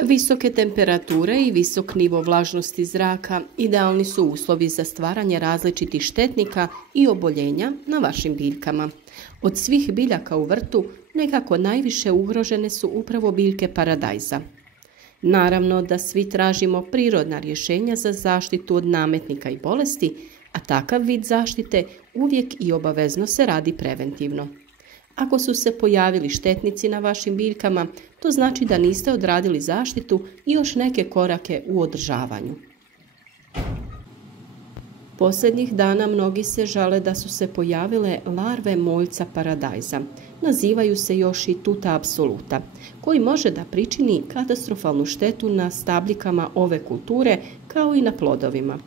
Visoke temperature i visok nivo vlažnosti zraka idealni su uslovi za stvaranje različitih štetnika i oboljenja na vašim biljkama. Od svih biljaka u vrtu nekako najviše ugrožene su upravo biljke paradajza. Naravno da svi tražimo prirodna rješenja za zaštitu od nametnika i bolesti, a takav vid zaštite uvijek i obavezno se radi preventivno. Ako su se pojavili štetnici na vašim biljkama, to znači da niste odradili zaštitu i još neke korake u održavanju. Posljednjih dana mnogi se žale da su se pojavile larve moljca paradajza. Nazivaju se još i tuta apsoluta, koji može da pričini katastrofalnu štetu na stabljikama ove kulture kao i na plodovima.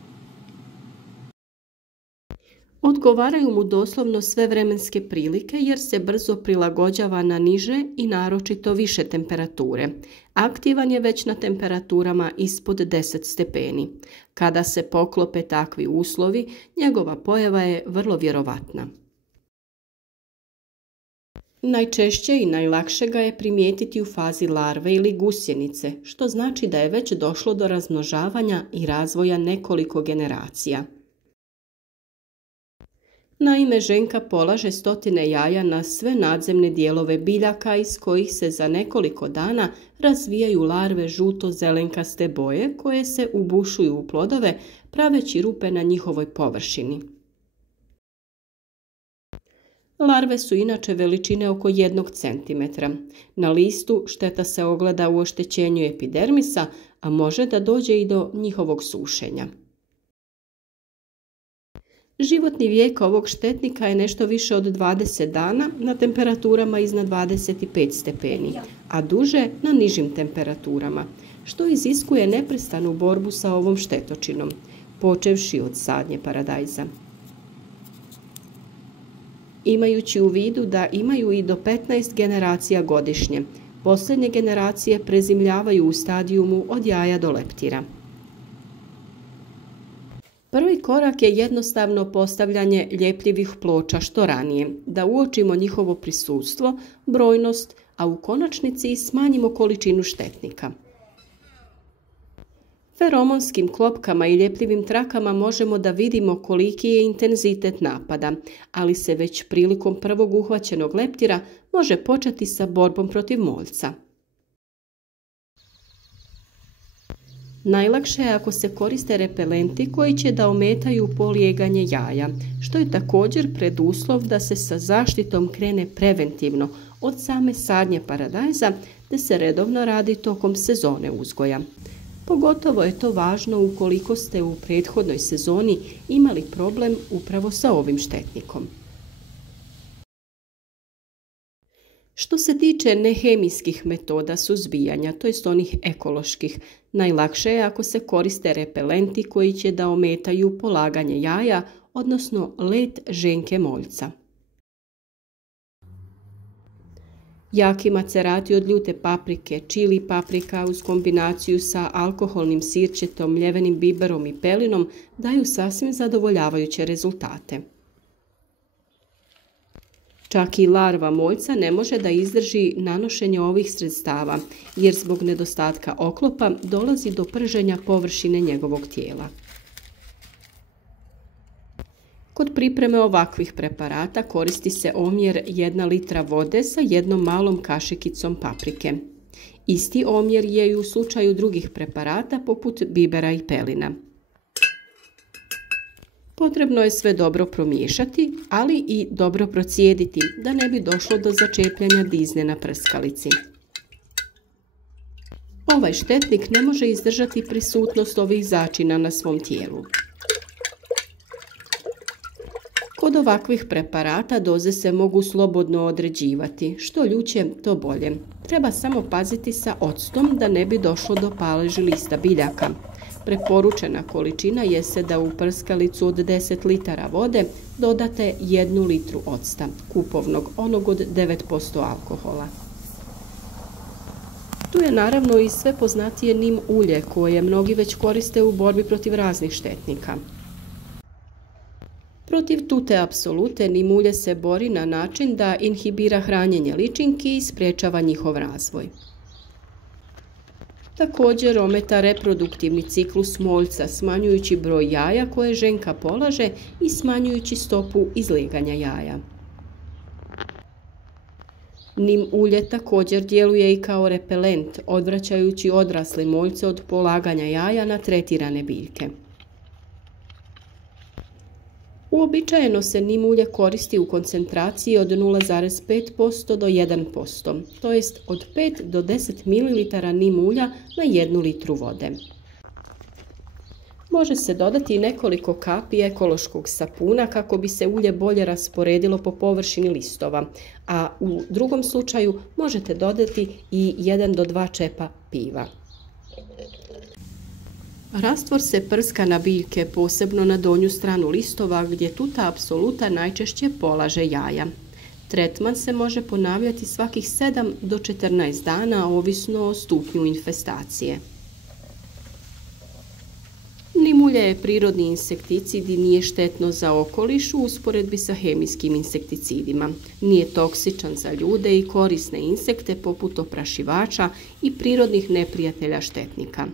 Odgovaraju mu doslovno sve vremenske prilike jer se brzo prilagođava na niže i naročito više temperature. Aktivan je već na temperaturama ispod 10 stepeni. Kada se poklope takvi uslovi, njegova pojava je vrlo vjerovatna. Najčešće i najlakše ga je primijetiti u fazi larve ili gusjenice, što znači da je već došlo do razmnožavanja i razvoja nekoliko generacija. Naime, ženka polaže stotine jaja na sve nadzemne dijelove biljaka iz kojih se za nekoliko dana razvijaju larve žuto-zelenkaste boje koje se ubušuju u plodove praveći rupe na njihovoj površini. Larve su inače veličine oko 1 cm. Na listu šteta se ogleda u oštećenju epidermisa, a može da dođe i do njihovog sušenja. Životni vijek ovog štetnika je nešto više od 20 dana na temperaturama iznad 25 stepeni, a duže na nižim temperaturama, što iziskuje neprestanu borbu sa ovom štetočinom, počevši od sadnje paradajza. Imajući u vidu da imaju i do 15 generacija godišnje, posljednje generacije prezimljavaju u stadijumu od jaja do leptira. Prvi korak je jednostavno postavljanje ljepljivih ploča što ranije, da uočimo njihovo prisustvo, brojnost, a u konačnici smanjimo količinu štetnika. Feromonskim klopkama i ljepljivim trakama možemo da vidimo koliki je intenzitet napada, ali se već prilikom prvog uhvaćenog leptira može početi sa borbom protiv moljca. Najlakše je ako se koriste repelenti koji će da ometaju polijeganje jaja, što je također preduslov da se sa zaštitom krene preventivno od same sadnje paradajza, te se redovno radi tokom sezone uzgoja. Pogotovo je to važno ukoliko ste u prethodnoj sezoni imali problem upravo sa ovim štetnikom. Što se tiče nehemijskih metoda suzbijanja, to jest onih ekoloških, najlakše je ako se koriste repelenti koji će da ometaju polaganje jaja, odnosno let ženke moljca. Jaki macerati od ljute paprike, čili paprika uz kombinaciju sa alkoholnim sirćetom, mljevenim biberom i pelinom daju sasvim zadovoljavajuće rezultate. Čak i larva moljca ne može da izdrži nanošenje ovih sredstava, jer zbog nedostatka oklopa dolazi do prženja površine njegovog tijela. Kod pripreme ovakvih preparata koristi se omjer 1 litra vode sa jednom malom kašikicom paprike. Isti omjer je i u slučaju drugih preparata poput bibera i pelina. Potrebno je sve dobro promiješati, ali i dobro procijediti da ne bi došlo do začepljanja dizne na prskalici. Ovaj štetnik ne može izdržati prisutnost ovih začina na svom tijelu. Kod ovakvih preparata doze se mogu slobodno određivati, što ljuće to bolje. Treba samo paziti sa octom da ne bi došlo do paleži lista biljaka. Preporučena količina jeste da u prskalicu od 10 litara vode dodate 1 litru octa, kupovnog, onog od 9% alkohola. Tu je naravno i sve poznatije nim ulje koje mnogi već koriste u borbi protiv raznih štetnika. Protiv tute apsolute nim ulje se bori na način da inhibira hranjenje ličinki i sprječava njihov razvoj. Također ometa reproduktivni ciklus moljca, smanjujući broj jaja koje ženka polaže i smanjujući stopu izleganja jaja. Nim ulje također djeluje i kao repelent, odvraćajući odrasle moljce od polaganja jaja na tretirane biljke. Uobičajeno se nim ulje koristi u koncentraciji od 0,5% do 1%, to jest od 5 do 10 ml nim ulja na 1 litru vode. Može se dodati i nekoliko kapi ekološkog sapuna kako bi se ulje bolje rasporedilo po površini listova, a u drugom slučaju možete dodati i 1 do 2 čepa piva. Rastvor se prska na biljke, posebno na donju stranu listova gdje tuta apsoluta najčešće polaže jaja. Tretman se može ponavljati svakih 7 do 14 dana, ovisno o stupnju infestacije. Nim ulje je prirodni insekticid i nije štetno za okoliš u usporedbi sa hemijskim insekticidima. Nije toksičan za ljude i korisne insekte poput oprašivača i prirodnih neprijatelja štetnika.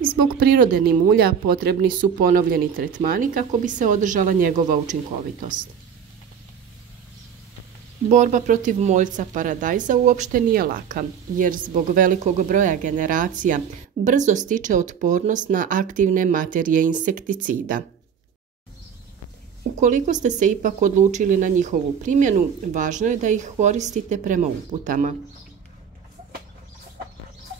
Zbog prirode nim ulja potrebni su ponovljeni tretmani kako bi se održala njegova učinkovitost. Borba protiv moljca paradajza uopšte nije laka, jer zbog velikog broja generacija brzo stiče otpornost na aktivne materije insekticida. Ukoliko ste se ipak odlučili na njihovu primjenu, važno je da ih koristite prema uputama.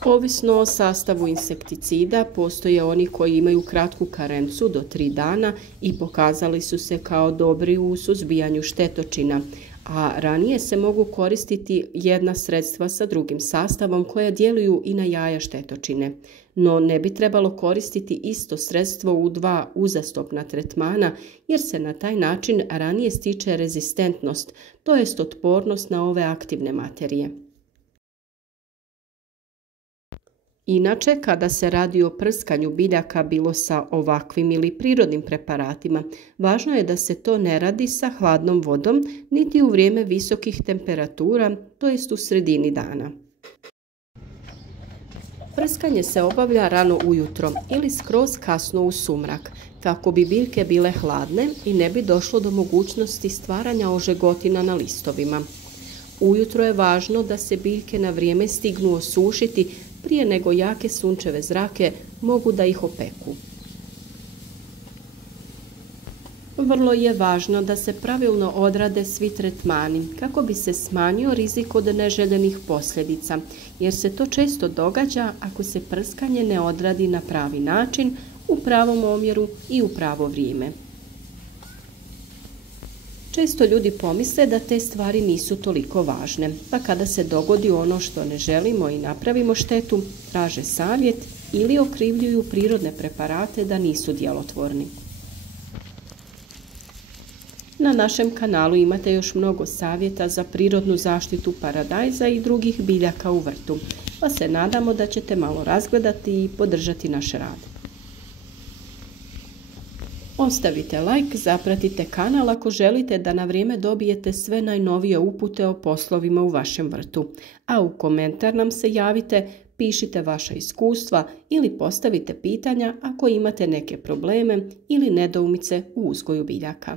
Ovisno o sastavu insekticida, postoje oni koji imaju kratku karencu do 3 dana i pokazali su se kao dobri u suzbijanju štetočina, a ranije se mogu koristiti jedna sredstva sa drugim sastavom koja djeluju i na jaja štetočine. No ne bi trebalo koristiti isto sredstvo u 2 uzastopna tretmana jer se na taj način ranije stiče rezistentnost, to jest otpornost na ove aktivne materije. Inače, kada se radi o prskanju biljaka bilo sa ovakvim ili prirodnim preparatima, važno je da se to ne radi sa hladnom vodom niti u vrijeme visokih temperatura, to jest u sredini dana. Prskanje se obavlja rano ujutro ili skroz kasno u sumrak, kako bi biljke bile hladne i ne bi došlo do mogućnosti stvaranja ožegotina na listovima. Ujutro je važno da se biljke na vrijeme stignu osušiti prije nego jake sunčeve zrake mogu da ih opeku. Vrlo je važno da se pravilno odrade svi tretmani kako bi se smanjio rizik od neželjenih posljedica, jer se to često događa ako se prskanje ne odradi na pravi način, u pravom omjeru i u pravo vrijeme. Često ljudi pomisle da te stvari nisu toliko važne, pa kada se dogodi ono što ne želimo i napravimo štetu, traže savjet ili okrivljuju prirodne preparate da nisu djelotvorni. Na našem kanalu imate još mnogo savjeta za prirodnu zaštitu paradajza i drugih biljaka u vrtu, pa se nadamo da ćete malo razgledati i podržati naš rad. Ostavite like, zapratite kanal ako želite da na vrijeme dobijete sve najnovije upute o poslovima u vašem vrtu, a u komentar nam se javite, pišite vaša iskustva ili postavite pitanja ako imate neke probleme ili nedoumice u uzgoju biljaka.